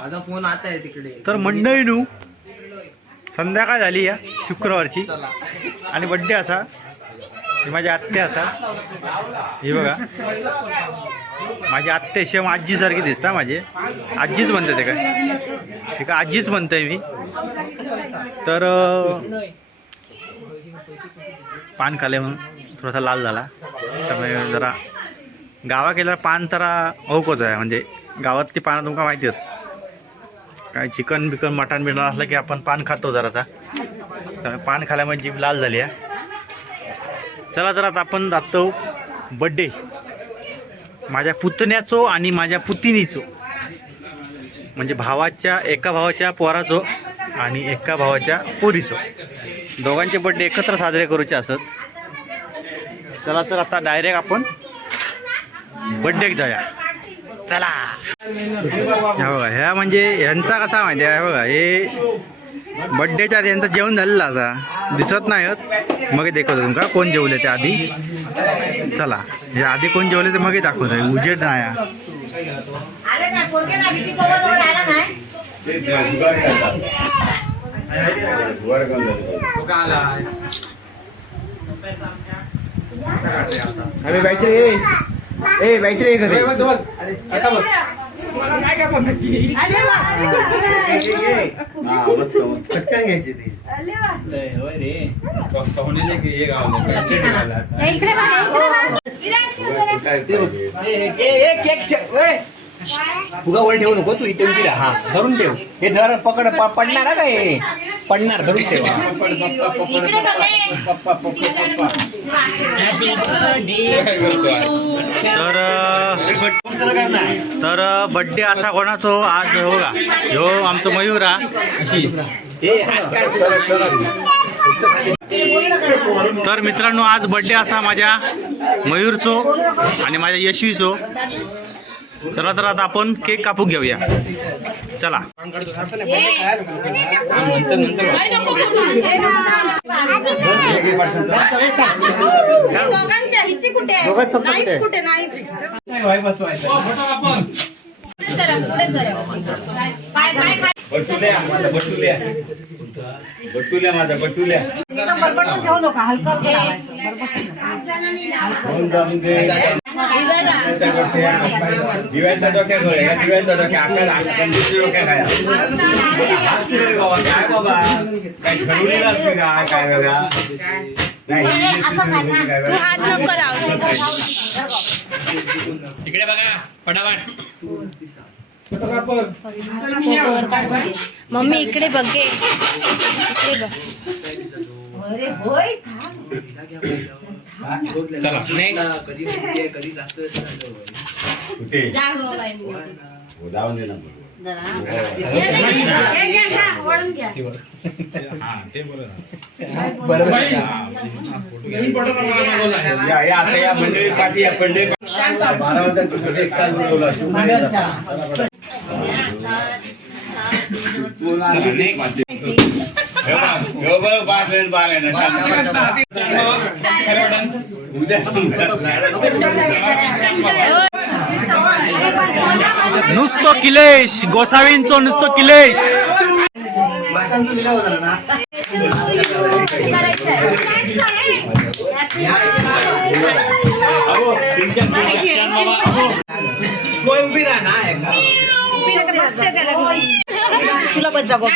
माझा फोन आता आहे तिकडे. तर मंडळीनू संध्याकाळ झाली या शुक्रवारची आणि बड्डे असा ही माझी आत्या असा. हे बघा माझी आत्या शेम आजीसारखी दिसता. माझे आजीच म्हणते ते काय ते का आजीच म्हणते मी. तर पान खाले म्हणून थोडासा लाल झाला. त्यामुळे जरा गावा केल्यावर पान तर ओळखच आहे. म्हणजे गावातली पानं तुमका माहिती आहेत. काय चिकन बिकन मटण बिटन असलं की आपण पान खातो जरासा. त्यामुळे पान खाल्यामुळे जीभ लाल झाली आहे. चला तर आता आपण जातो बड्डे माझ्या पुतण्याचो आणि माझ्या पुतिनीचो. म्हणजे एका भावाच्या पोराचो आणि एका भावाच्या पोरीचो. दोघांचे बड्डे एकत्र साजरे करूचे असत. चला तर आता डायरेक्ट आपण बड्डेक जाऊया. चला. ह्या बघा ह्या म्हणजे ह्यांचा कसा माहिती आहे बघा. हे बड्डेच्या आधी यांचं जेवण झालेलं असा दिसत नाही होत. मग दाखवतो तुमका कोण जेवले ते आधी. चला हे आधी कोण जेवले ते मग दाखवतो. उजेड नाही. अरे बैठे बैठे आता बस. पटकन घ्यायची ती. फुगा वर ठेवू नको तू इथे उभी राहा. धरून ठेव. हे धर पकड पडणार का हे पडणार. धरून ठेव. तर बड्डे असा कोणाचो आज हो का. ह्यो आमचं मयूर हा. तर मित्रांनो आज बड्डे असा माझ्या मयूरचो आणि माझ्या यशवीचो. चला तर आता आपण केक कापू घेऊया. चला. बटुल्या माझा बटुल्या दिव्याचा डोक्या खाया. दिव्याचा डोक्या डोक्या खाया. बाबा काय बाबा काय ठरवलेलं असते का काय वेगळा इकडे बघा फटाफट. मम्मी इकडे बघे. चला नेक्स्ट. कुठे जाऊन दे ना. आता या मंडळी पाठी या पंडे 12 वाजता एक तास बोलवला. नुसतो किलेश गोसावींचो नुसतो किलेश. तुला बस जागो.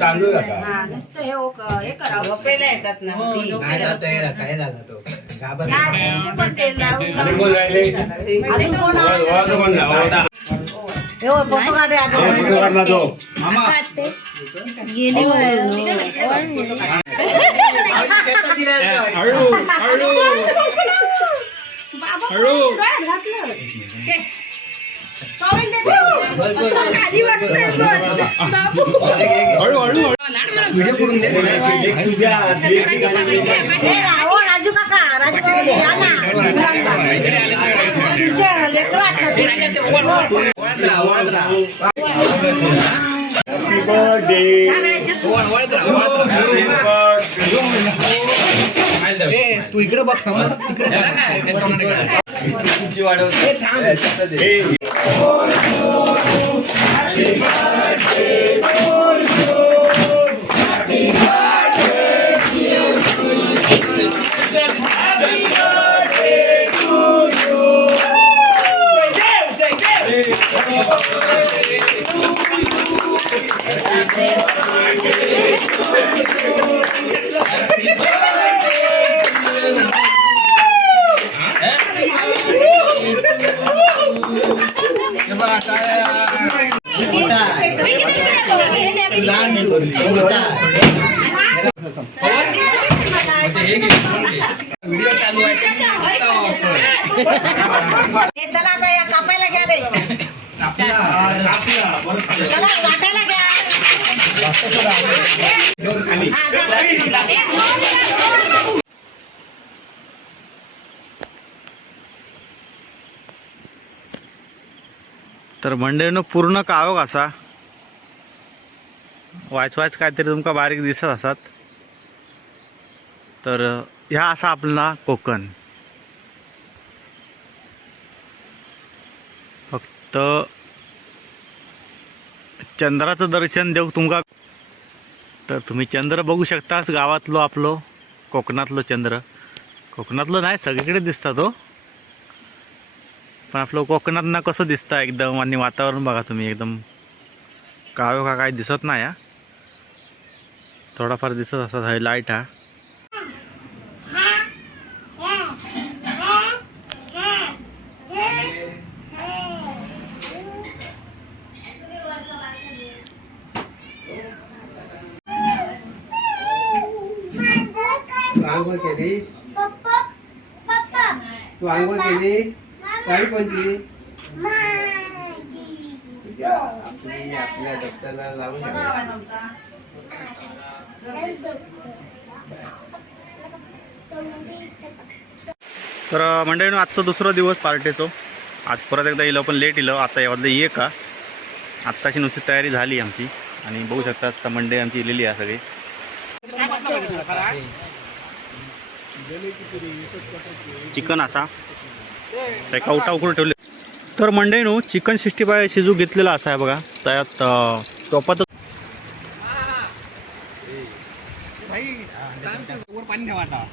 तांदूळ व्हिडिओ करून दे. राजू काका राजू बर्थडे वळत राहा, वळत राहा. ए, तू इकडे बघ समोर तिकडे बघ. तुझी वाढव ए, थांब. व्हिडिओ चालू आहे. चला आता या कापायला घ्या रे चला वाटायला घ्या हा, जा. तर मंडळीनं पूर्ण कावं कसा वायच काहीतरी तुमका बारीक दिसत असतात. तर ह्या असा आपला कोकण. फक्त चंद्राचं दर्शन देऊ तुमका. तर तुम्ही चंद्र बघू शकताच. गावातलो आपलो कोकणातलो चंद्र. कोकणातलं नाही सगळीकडे दिसता तो. पण आपलं कोकणात ना कसं दिसतं एकदम. आणि वातावरण बघा तुम्ही एकदम काळो का काय दिसत नाही. हा थोडाफार दिसत असतात. हा लाईट हा आंघोळ केली तू आंघोळ केली काय कोणती आपल्या डॉक्टरला लावून तर मंडळीनं आजचा दुसरा दिवस पार्टीचो. आज परत एकदा येलो पण लेट येलो. आता यावरलं ये का आत्ताची नुसती तयारी झाली आमची. आणि बघू शकता मंडई आमची इलेली आहे सगळी. चिकन असा एका उठा उकडून ठेवले. तर मंडईनो चिकन 65 शिजू घेतलेला असा आहे बघा. त्यात टोपात पाणी ठेवा आता.